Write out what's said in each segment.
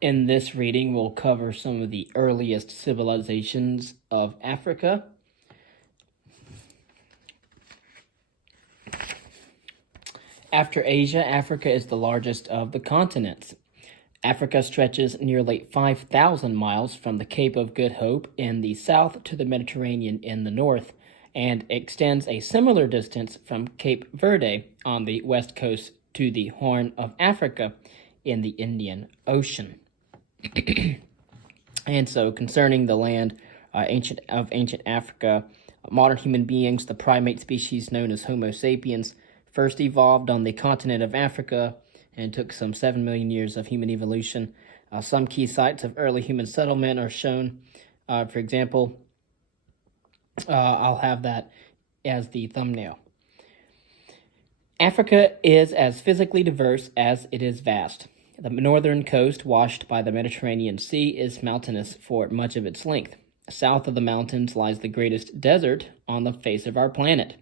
In this reading, we'll cover some of the earliest civilizations of Africa. After Asia, Africa is the largest of the continents. Africa stretches nearly 5,000 miles from the Cape of Good Hope in the south to the Mediterranean in the north, and extends a similar distance from Cape Verde on the west coast to the Horn of Africa in the Indian Ocean. And so, concerning the land ancient Africa, modern human beings, the primate species known as Homo sapiens, first evolved on the continent of Africa and took some 7 million years of human evolution. Some key sites of early human settlement are shown. For example, I'll have that as the thumbnail. Africa is as physically diverse as it is vast. The northern coast, washed by the Mediterranean Sea, is mountainous for much of its length. South of the mountains lies the greatest desert on the face of our planet,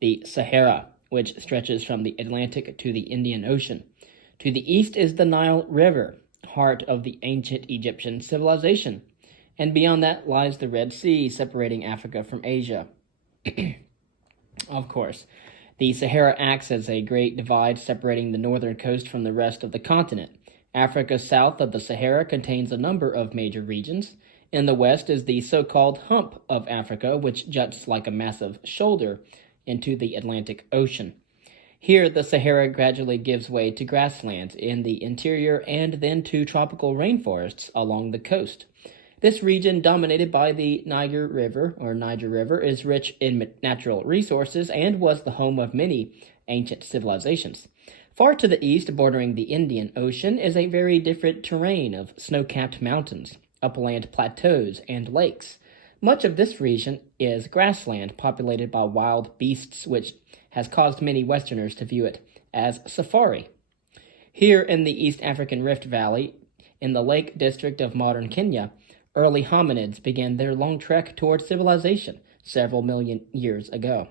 the Sahara, which stretches from the Atlantic to the Indian Ocean. To the east is the Nile River, heart of the ancient Egyptian civilization, and beyond that lies the Red Sea, separating Africa from Asia. Of course, the Sahara acts as a great divide separating the northern coast from the rest of the continent. Africa south of the Sahara contains a number of major regions. In the west is the so-called hump of Africa, which juts like a massive shoulder into the Atlantic Ocean. Here, the Sahara gradually gives way to grasslands in the interior and then to tropical rainforests along the coast. This region, dominated by the Niger River, is rich in natural resources and was the home of many ancient civilizations. Far to the east, bordering the Indian Ocean, is a very different terrain of snow-capped mountains, upland plateaus, and lakes. Much of this region is grassland populated by wild beasts, which has caused many Westerners to view it as safari. Here in the East African Rift Valley, in the Lake District of modern Kenya, early hominids began their long trek toward civilization several million years ago.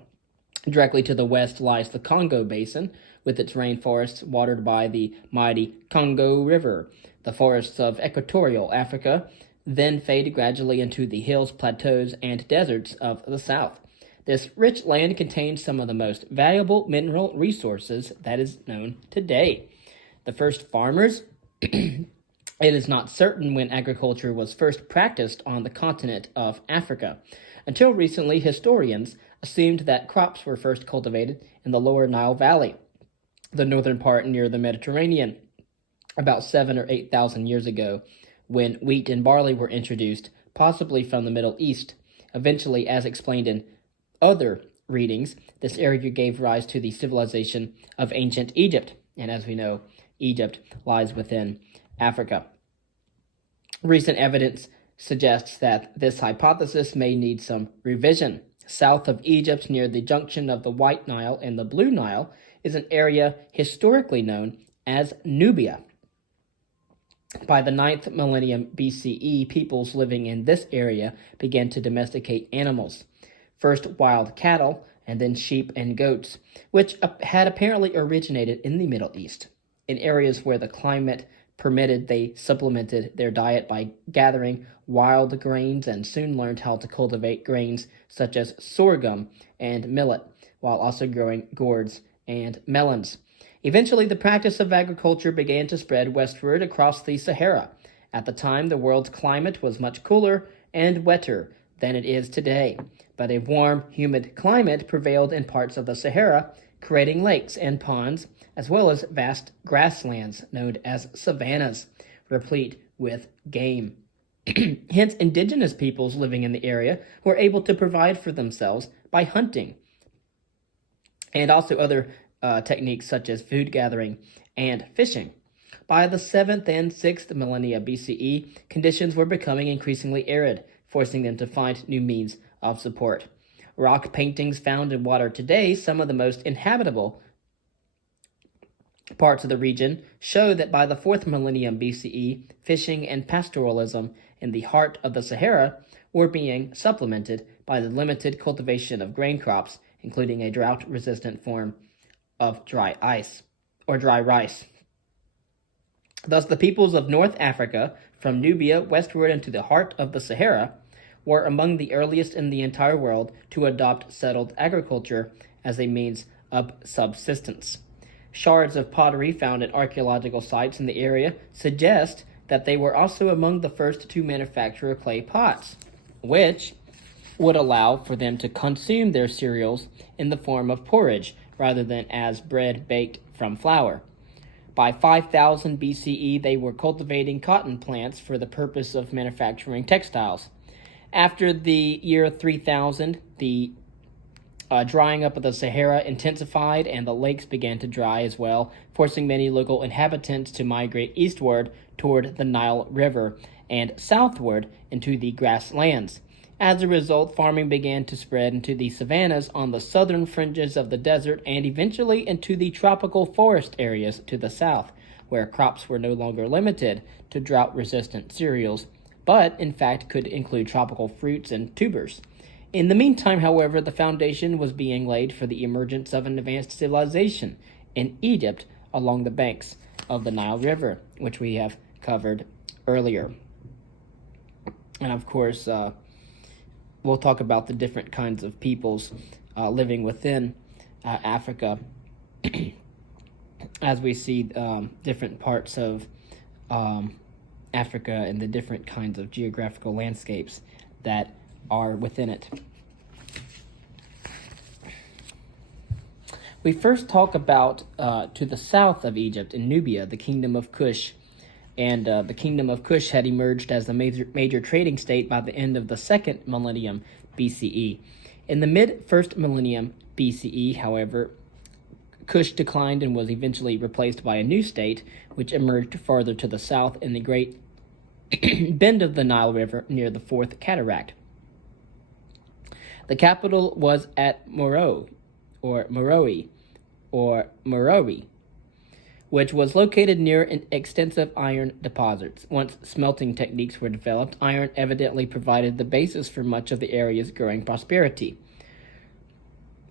Directly to the west lies the Congo Basin, with its rainforests watered by the mighty Congo River. The forests of equatorial Africa then fade gradually into the hills, plateaus, and deserts of the south. This rich land contains some of the most valuable mineral resources that is known today. The first farmers, it is not certain when agriculture was first practiced on the continent of Africa. Until recently, historians assumed that crops were first cultivated in the lower Nile Valley, the northern part near the Mediterranean, about 7,000 or 8,000 years ago, when wheat and barley were introduced, possibly from the Middle East. Eventually, as explained in other readings, this area gave rise to the civilization of ancient Egypt, and as we know, Egypt lies within Africa. Recent evidence suggests that this hypothesis may need some revision. South of Egypt, near the junction of the White Nile and the Blue Nile, is an area historically known as Nubia. By the 9th millennium BCE, peoples living in this area began to domesticate animals, first wild cattle and then sheep and goats, which had apparently originated in the Middle East. In areas where the climate permitted, they supplemented their diet by gathering wild grains and soon learned how to cultivate grains such as sorghum and millet, while also growing gourds and melons. Eventually, the practice of agriculture began to spread westward across the Sahara. At the time, the world's climate was much cooler and wetter than it is today, but a warm, humid climate prevailed in parts of the Sahara, creating lakes and ponds, as well as vast grasslands known as savannas, replete with game. Hence, indigenous peoples living in the area were able to provide for themselves by hunting, and also other techniques such as food gathering and fishing. By the 7th and 6th millennia BCE, conditions were becoming increasingly arid, forcing them to find new means of support. Rock paintings found in water today, some of the most inhabitable parts of the region, show that by the 4th millennium BCE, fishing and pastoralism in the heart of the Sahara were being supplemented by the limited cultivation of grain crops, including a drought-resistant form of dry rice. Thus, the peoples of North Africa, from Nubia westward into the heart of the Sahara, were among the earliest in the entire world to adopt settled agriculture as a means of subsistence. Shards of pottery found at archaeological sites in the area suggest that they were also among the first to manufacture clay pots, which would allow for them to consume their cereals in the form of porridge rather than as bread baked from flour. By 5000 BCE, they were cultivating cotton plants for the purpose of manufacturing textiles. After the year 3000, the drying up of the Sahara intensified and the lakes began to dry as well, forcing many local inhabitants to migrate eastward toward the Nile River and southward into the grasslands. As a result, farming began to spread into the savannas on the southern fringes of the desert and eventually into the tropical forest areas to the south, where crops were no longer limited to drought-resistant cereals, but in fact could include tropical fruits and tubers. In the meantime, however, the foundation was being laid for the emergence of an advanced civilization in Egypt along the banks of the Nile River, which we have covered earlier. And of course, we'll talk about the different kinds of peoples living within Africa as we see different parts of Africa and the different kinds of geographical landscapes that are within it. We first talk about to the south of Egypt in Nubia, the kingdom of Kush. And the kingdom of Kush had emerged as a major trading state by the end of the second millennium BCE. In the mid-first millennium BCE, however, Kush declined and was eventually replaced by a new state, which emerged farther to the south in the great bend of the Nile River near the Fourth Cataract. The capital was at Meroe, which was located near extensive iron deposits. Once smelting techniques were developed, iron evidently provided the basis for much of the area's growing prosperity.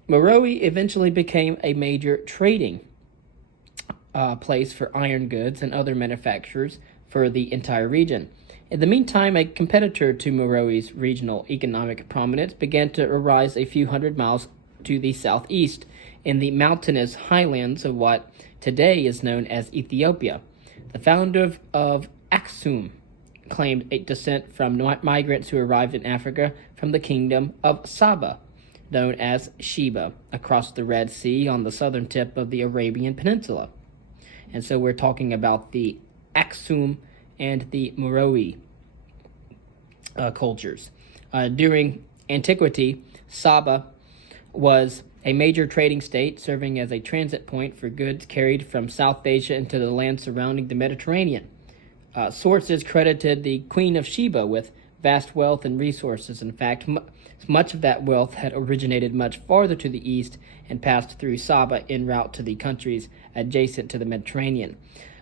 Meroe eventually became a major trading place for iron goods and other manufacturers for the entire region. In the meantime, a competitor to Meroe's regional economic prominence began to arise a few hundred miles to the southeast in the mountainous highlands of what today is known as Ethiopia. The founder of Aksum claimed a descent from migrants who arrived in Africa from the kingdom of Saba, known as Sheba, across the Red Sea on the southern tip of the Arabian Peninsula. And so we're talking about the Aksum and the Meroe cultures. During antiquity, Saba was a major trading state, serving as a transit point for goods carried from South Asia into the land surrounding the Mediterranean. Sources credited the Queen of Sheba with vast wealth and resources. In fact, much of that wealth had originated much farther to the east and passed through Saba en route to the countries adjacent to the Mediterranean.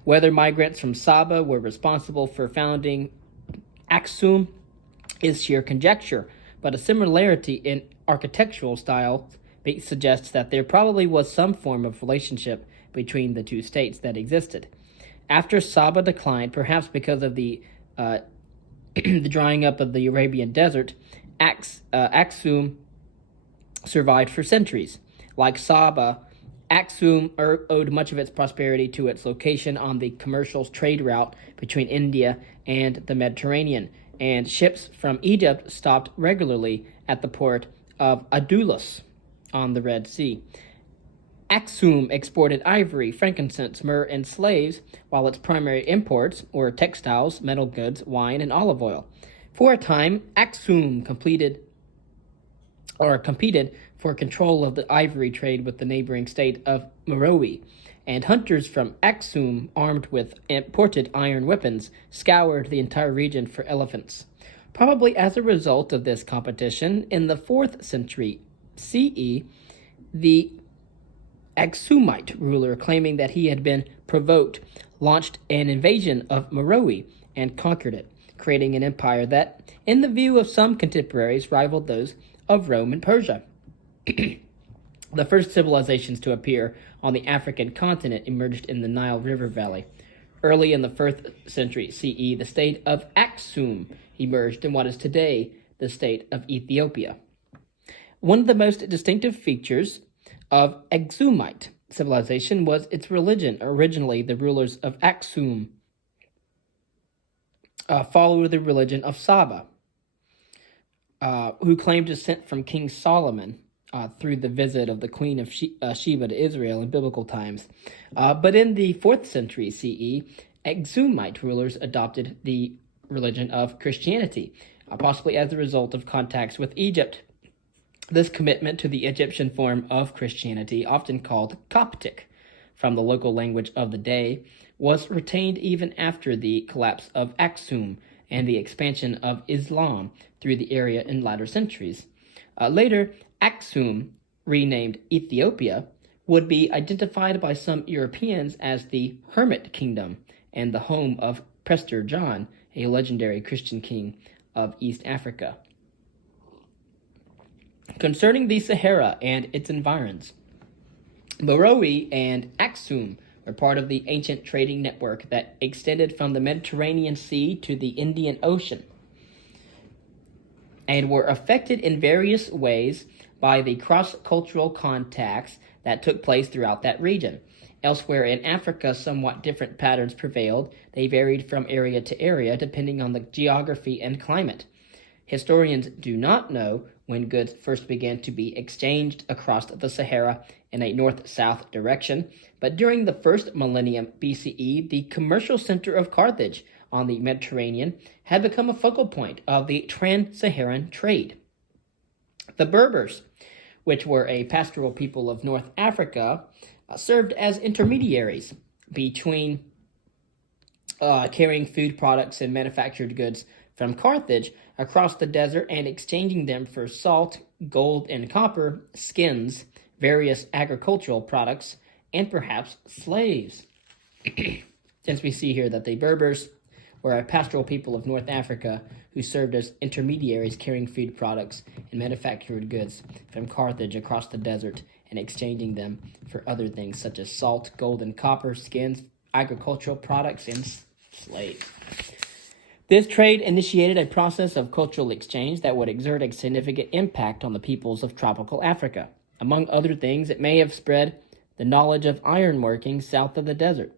Whether migrants from Saba were responsible for founding Aksum is sheer conjecture, but a similarity in architectural style suggests that there probably was some form of relationship between the two states that existed. After Saba declined, perhaps because of the the drying up of the Arabian desert, Aksum survived for centuries. Like Saba, Aksum owed much of its prosperity to its location on the commercial trade route between India and the Mediterranean, and ships from Egypt stopped regularly at the port of Adulis on the Red Sea. Aksum exported ivory, frankincense, myrrh, and slaves, while its primary imports were textiles, metal goods, wine, and olive oil. For a time, Aksum competed for control of the ivory trade with the neighboring state of Meroe, and hunters from Aksum, armed with imported iron weapons, scoured the entire region for elephants. Probably as a result of this competition, in the 4th century CE, the Aksumite ruler, claiming that he had been provoked, launched an invasion of Meroe and conquered it, creating an empire that, in the view of some contemporaries, rivaled those of Rome and Persia. The first civilizations to appear on the African continent emerged in the Nile River Valley, Early in the 1st century CE, the state of Aksum emerged in what is today the state of Ethiopia. One of the most distinctive features of Aksumite civilization was its religion. Originally, the rulers of Aksum followed the religion of Saba, who claimed descent from King Solomon through the visit of the Queen of Sheba to Israel in biblical times. But in the 4th century CE, Aksumite rulers adopted the religion of Christianity, possibly as a result of contacts with Egypt. This commitment to the Egyptian form of Christianity, often called Coptic, from the local language of the day, was retained even after the collapse of Aksum and the expansion of Islam through the area in latter centuries. Later, Aksum, renamed Ethiopia, would be identified by some Europeans as the Hermit Kingdom and the home of Prester John, a legendary Christian king of East Africa. Concerning the Sahara and its environs, Meroe and Aksum were part of the ancient trading network that extended from the Mediterranean Sea to the Indian Ocean, and were affected in various ways by the cross-cultural contacts that took place throughout that region. Elsewhere in Africa, somewhat different patterns prevailed. They varied from area to area depending on the geography and climate. Historians do not know when goods first began to be exchanged across the Sahara in a north-south direction, but during the first millennium BCE, the commercial center of Carthage on the Mediterranean had become a focal point of the trans-Saharan trade. The Berbers, which were a pastoral people of North Africa, served as intermediaries between carrying food products and manufactured goods from Carthage across the desert and exchanging them for salt, gold, and copper, skins, various agricultural products, and perhaps slaves. Since we see here that the Berbers were a pastoral people of North Africa who served as intermediaries carrying food products and manufactured goods from Carthage across the desert and exchanging them for other things such as salt, gold, and copper, skins, agricultural products, and slaves. This trade initiated a process of cultural exchange that would exert a significant impact on the peoples of tropical Africa. Among other things, it may have spread the knowledge of ironworking south of the desert.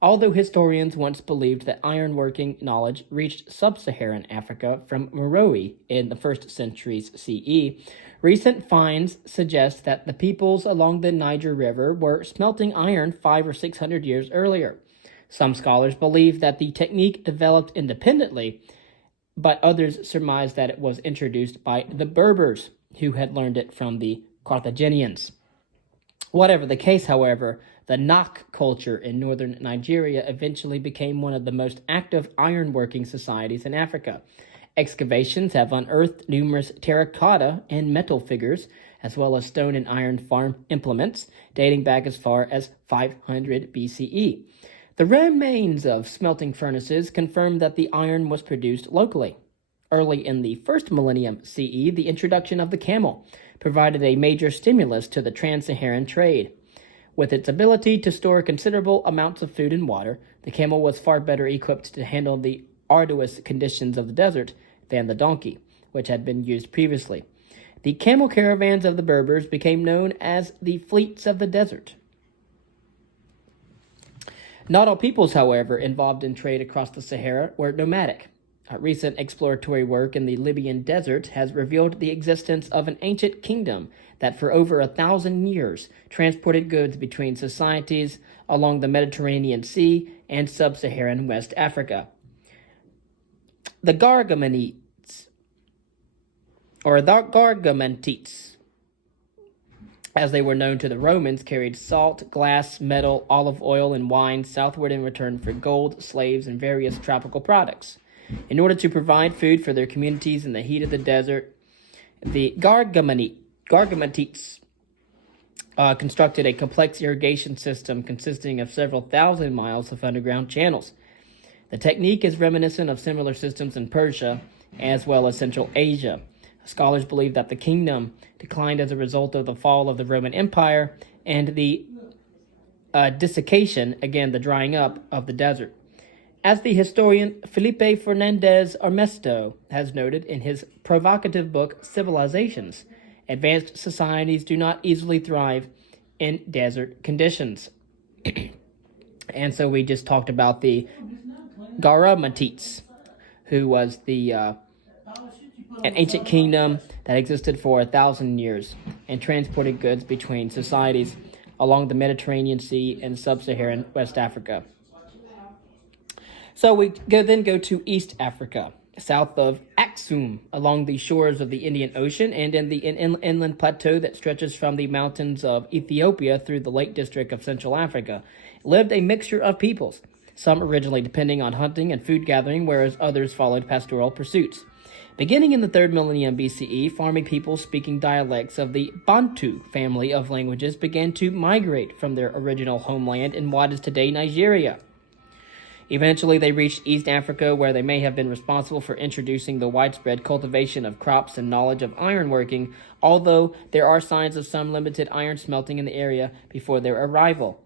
Although historians once believed that ironworking knowledge reached sub-Saharan Africa from Meroe in the 1st centuries CE, recent finds suggest that the peoples along the Niger River were smelting iron 500 or 600 years earlier. Some scholars believe that the technique developed independently, but others surmise that it was introduced by the Berbers, who had learned it from the Carthaginians. Whatever the case, however, the Nak culture in northern Nigeria eventually became one of the most active ironworking societies in Africa. Excavations have unearthed numerous terracotta and metal figures, as well as stone and iron farm implements, dating back as far as 500 BCE. The remains of smelting furnaces confirm that the iron was produced locally. Early in the 1st millennium CE, the introduction of the camel provided a major stimulus to the trans-Saharan trade. With its ability to store considerable amounts of food and water, the camel was far better equipped to handle the arduous conditions of the desert than the donkey, which had been used previously. The camel caravans of the Berbers became known as the fleets of the desert. Not all peoples, however, involved in trade across the Sahara were nomadic. Recent exploratory work in the Libyan desert has revealed the existence of an ancient kingdom that for over 1,000 years transported goods between societies along the Mediterranean Sea and sub-Saharan West Africa. The Gargamanites, or the Gargamentites, as they were known to the Romans, carried salt, glass, metal, olive oil, and wine southward in return for gold, slaves, and various tropical products. In order to provide food for their communities in the heat of the desert, the Gargamentites constructed a complex irrigation system consisting of several thousand miles of underground channels. The technique is reminiscent of similar systems in Persia as well as Central Asia. Scholars believe that the kingdom declined as a result of the fall of the Roman Empire and the desiccation, again the drying up, of the desert. As the historian Felipe Fernandez Armesto has noted in his provocative book Civilizations, advanced societies do not easily thrive in desert conditions. And so we just talked about the Garamatites, who was an ancient kingdom that existed for 1,000 years and transported goods between societies along the Mediterranean Sea and sub-Saharan West Africa. So we then go to East Africa, south of Aksum, along the shores of the Indian Ocean and in the inland plateau that stretches from the mountains of Ethiopia through the Lake District of Central Africa, lived a mixture of peoples, some originally depending on hunting and food gathering, whereas others followed pastoral pursuits. Beginning in the 3rd millennium BCE, farming peoples speaking dialects of the Bantu family of languages began to migrate from their original homeland in what is today Nigeria. Eventually, they reached East Africa, where they may have been responsible for introducing the widespread cultivation of crops and knowledge of ironworking, although there are signs of some limited iron smelting in the area before their arrival.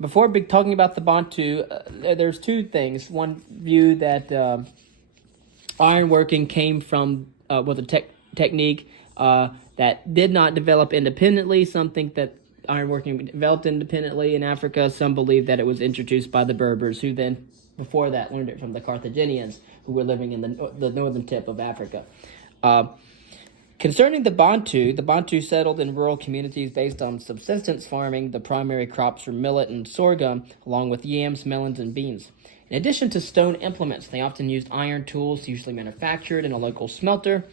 Before talking about the Bantu, there's two things. One view that ironworking came from with a technique that did not develop independently. Some think that ironworking developed independently in Africa. Some believe that it was introduced by the Berbers, who then, before that, learned it from the Carthaginians, who were living in the northern tip of Africa. Concerning the Bantu settled in rural communities based on subsistence farming. The primary crops were millet and sorghum, along with yams, melons, and beans. In addition to stone implements, they often used iron tools, usually manufactured in a local smelter,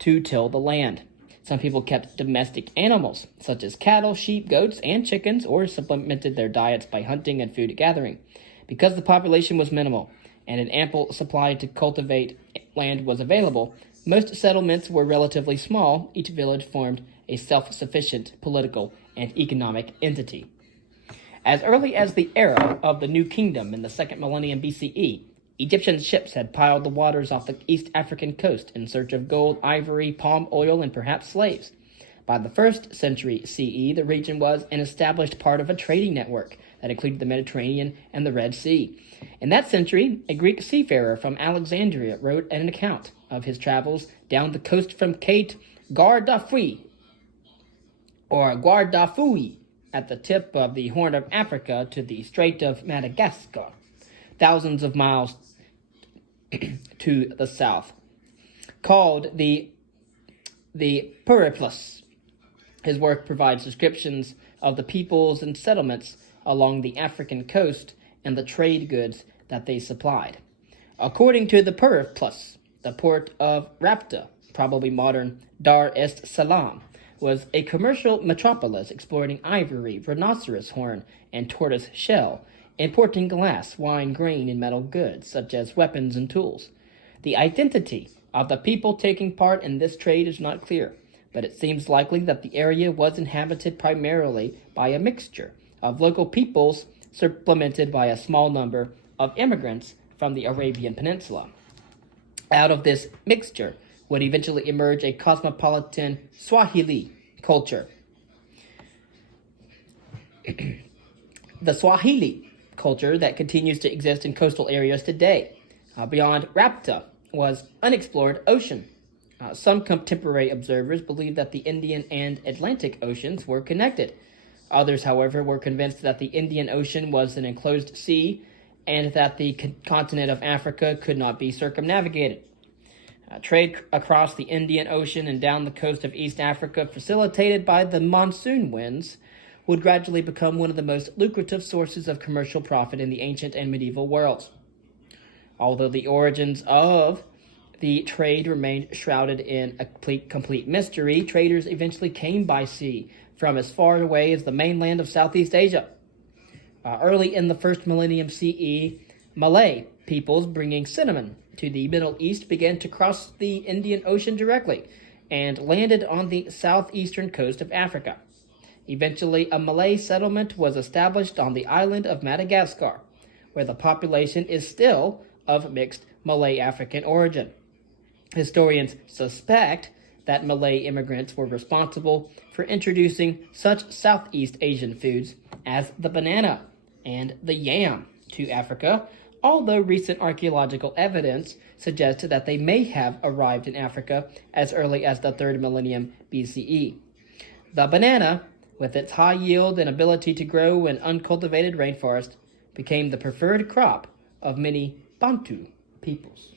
to till the land. Some people kept domestic animals, such as cattle, sheep, goats, and chickens, or supplemented their diets by hunting and food gathering. Because the population was minimal and an ample supply to cultivate land was available, most settlements were relatively small. Each village formed a self-sufficient political and economic entity. As early as the era of the New Kingdom in the 2nd millennium BCE, Egyptian ships had piled the waters off the East African coast in search of gold, ivory, palm oil, and perhaps slaves. By the 1st century CE, the region was an established part of a trading network that included the Mediterranean and the Red Sea. In that century, a Greek seafarer from Alexandria wrote an account of his travels down the coast from Cape Guardafui at the tip of the Horn of Africa to the Strait of Madagascar, thousands of miles to the south, called the Periplus. His work provides descriptions of the peoples and settlements along the African coast and the trade goods that they supplied. According to the Periplus, the port of Rapta, probably modern Dar es Salaam, was a commercial metropolis exploiting ivory, rhinoceros horn, and tortoise shell, importing glass, wine, grain, and metal goods, such as weapons and tools. The identity of the people taking part in this trade is not clear, but it seems likely that the area was inhabited primarily by a mixture of local peoples supplemented by a small number of immigrants from the Arabian Peninsula. Out of this mixture would eventually emerge a cosmopolitan Swahili culture. The Swahili culture that continues to exist in coastal areas today. Beyond Rapta was unexplored ocean. Some contemporary observers believe that the Indian and Atlantic Oceans were connected. Others, however, were convinced that the Indian Ocean was an enclosed sea and that the continent of Africa could not be circumnavigated. Trade across the Indian Ocean and down the coast of East Africa, facilitated by the monsoon winds, would gradually become one of the most lucrative sources of commercial profit in the ancient and medieval worlds. Although the origins of the trade remained shrouded in a complete mystery, traders eventually came by sea from as far away as the mainland of Southeast Asia. Early in the 1st millennium CE, Malay peoples bringing cinnamon to the Middle East began to cross the Indian Ocean directly and landed on the southeastern coast of Africa. Eventually, a Malay settlement was established on the island of Madagascar, where the population is still of mixed Malay-African origin. Historians suspect that Malay immigrants were responsible for introducing such Southeast Asian foods as the banana and the yam to Africa, although recent archaeological evidence suggests that they may have arrived in Africa as early as the 3rd millennium BCE. The banana, with its high yield and ability to grow in uncultivated rainforest, became the preferred crop of many Bantu peoples.